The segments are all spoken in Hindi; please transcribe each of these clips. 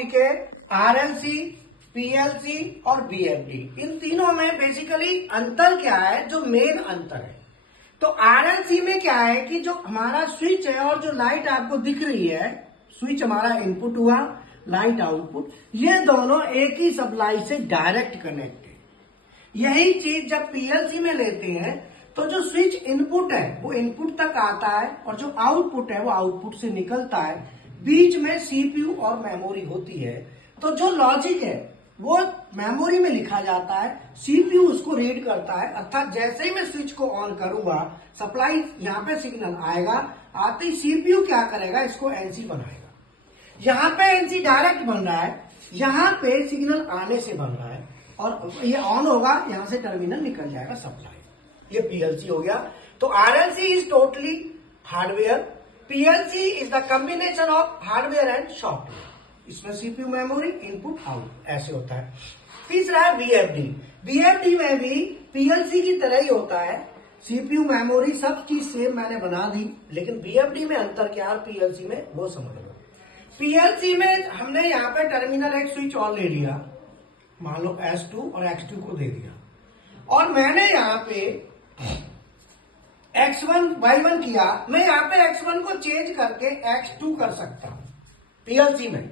टॉपिक है आरएलसी, पीएलसी और बीएफडी। इन तीनों में बेसिकली अंतर क्या है, जो मेन अंतर है। तो आरएलसी में क्या है कि जो हमारा स्विच है और जो लाइट आपको दिख रही है, स्विच हमारा इनपुट हुआ, लाइट आउटपुट, ये दोनों एक ही सप्लाई से डायरेक्ट कनेक्ट है। यही चीज जब पीएलसी में लेते हैं तो जो स्विच इनपुट है वो इनपुट तक आता है और जो आउटपुट है वो आउटपुट से निकलता है। बीच में सीपीयू और मेमोरी होती है। तो जो लॉजिक है वो मेमोरी में लिखा जाता है, सीपीयू उसको रीड करता है। अर्थात जैसे ही मैं स्विच को ऑन करूंगा, सप्लाई यहाँ पे सिग्नल आएगा, आते ही सीपीयू क्या करेगा, इसको एनसी बनाएगा। यहाँ पे एनसी डायरेक्ट बन रहा है, यहाँ पे सिग्नल आने से बन रहा है और ये ऑन होगा, यहां से टर्मिनल निकल जाएगा सप्लाई। ये पीएलसी हो गया। तो RLC is totally hardware, PLC is the combination of hardware and software. इसमें सीपीयू, मेमोरी, इनपुट, आउटपुट ऐसे होता है। तीसरा है बीएफडी। बीएफडी में भी पीएलसी की तरह ही होता है, सीपीयू, मेमोरी सब चीज सेम मैंने बना दी, लेकिन बीएफडी में अंतर क्या है पीएलसी में वो समझ लो। पीएलसी में हमने यहाँ पे टर्मिनल एक स्विच ऑन ले लिया, मान लो S2 और X2 को दे दिया, और मैंने यहाँ पे X1 Y1 किया। मैं यहाँ पे X1 को चेंज करके X2 कर सकता हूं पीएलसी में,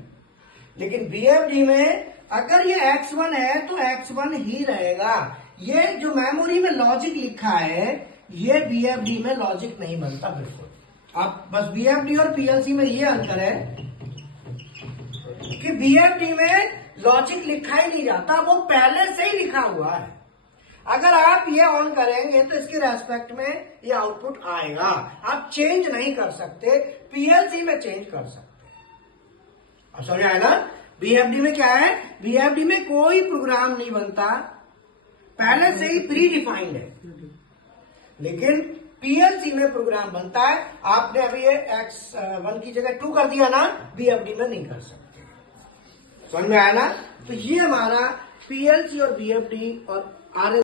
लेकिन बीएफडी में अगर ये X1 है तो X1 ही रहेगा। ये जो मेमोरी में लॉजिक लिखा है, ये बीएफडी में लॉजिक नहीं बनता बिल्कुल। आप बस बीएफडी और पीएलसी में ये अंतर है कि बीएफडी में लॉजिक लिखा ही नहीं जाता, वो पहले से ही लिखा हुआ है। अगर आप ये ऑन करेंगे तो इसके रेस्पेक्ट में ये आउटपुट आएगा, आप चेंज नहीं कर सकते, पीएलसी में चेंज कर सकते। अब समझ आया ना? बीएफडी में क्या है, बीएफडी में कोई प्रोग्राम नहीं बनता, पहले से ही प्री डिफाइंड है, लेकिन पीएलसी में प्रोग्राम बनता है। आपने अभी ये X1 की जगह 2 कर दिया ना, बीएफडी में नहीं कर सकते। समझ में आया ना? तो ये हमारा पीएलसी और बीएफडी और आरएल